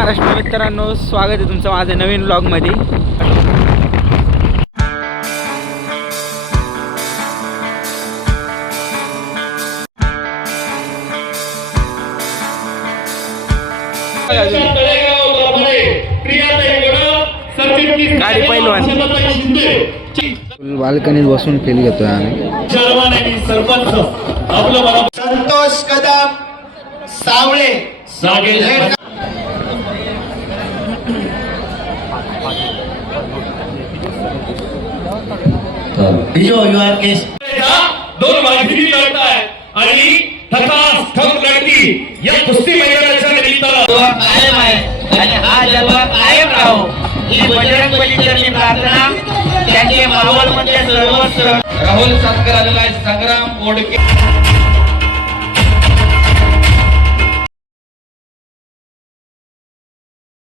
महाराष्ट्र मित्रांनो, स्वागत आहे तुमचं माझ्या नवीन व्लॉगमध्ये। गाडी पहिलवान बाल्कनीत बसून फील घेतोय आम्ही। संतोष कदम सावळे दोन वाघिणी लढताय आणि ठकास ठक लढती या कुस्ती मैदानाच्या निमित्तानं कायम आहे आणि हा जलवा कायम राहो ही बजरंग बलीचरणी प्रार्थना। त्यांचे मावळ म्हणजे सर्वस्व राहुल सत्कार संग्राम ओडके